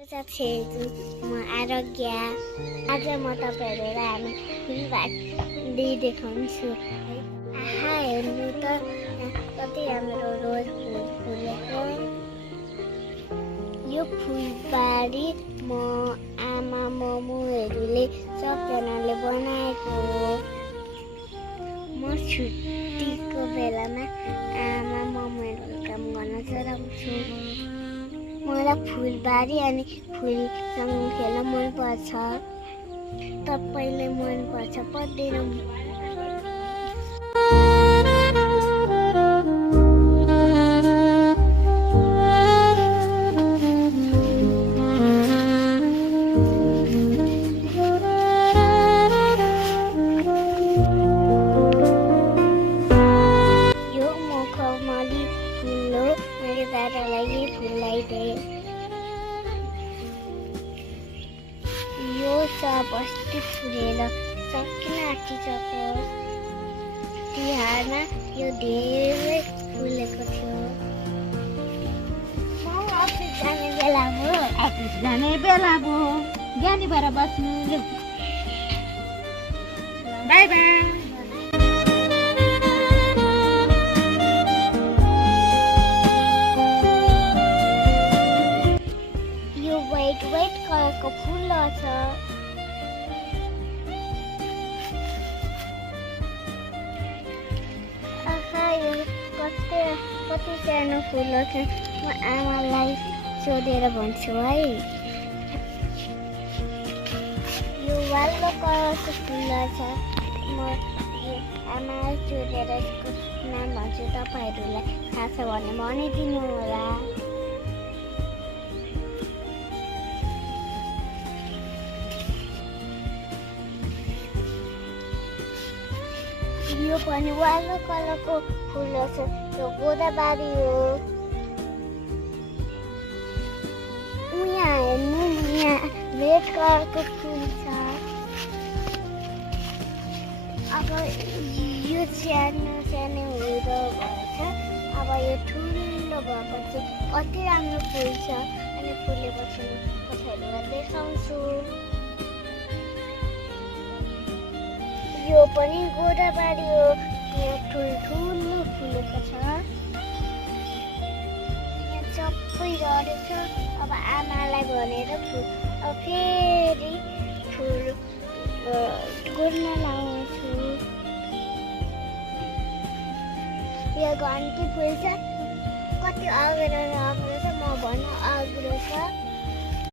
साथीहरू म आरोग्य आज म तपाईँहरूलाई हामी फुलबारी देखाउँछु है। आहा हेर्नु त कति राम्रो रोज फुल फुलेको। यो फुलबारी म आमा ममुहरूले सबजनाले बनाएको हो। म छुट्टीको बेलामा आमा ममुहरू काम गर्न चलाउँछु। मलाई फुलबारी अनि फुलसँग खेल्न मनपर्छ। तपाईँलाई मनपर्छ पर्दैन? यो मखमली फुल हो। मैले दादालाई यही फुल लगाइदिएँ। यो सब अस्ति फुलेर सकिन आँटिसक्यो। तिहारमा यो धेरै फुलेको थियो। अफिस जाने बेला हो। अफिस जाने बेला भयो। ज्ञानी भएर बस्नु लु। By by. यो व्हाइट कलरको फुल छ। आहा यो कति सानो फुल छ। म आमालाई सोधेर भन्छु है। यो वालो कलरको फुल छ। म आमालाई सोधेर यसको नाम भन्छु। तपाईँहरूलाई थाहा छ भने भनिदिनु होला। यो पनि वालो कलरको फुल छ। यो गोदाबारी हो। यहाँ हेर्नु यहाँ रेड कलरको फुल छ। अब यो सानो सानो हुँदो भएछ। अब यो ठुलो भएपछि कति राम्रो फुल छ। अनि फुलेपछि तपाईँहरूलाई देखाउँछु। यो पनि गोदाबारी हो। यहाँ ठुल्ठुलो फुलेको छ। यहाँ सबै रहेछ। अब आमालाई भनेर अब फेरि फुल गोड्न लाउँछु। यो घन्टी फुल छ। कति अग्लो छ म भन्न अग्लो छ।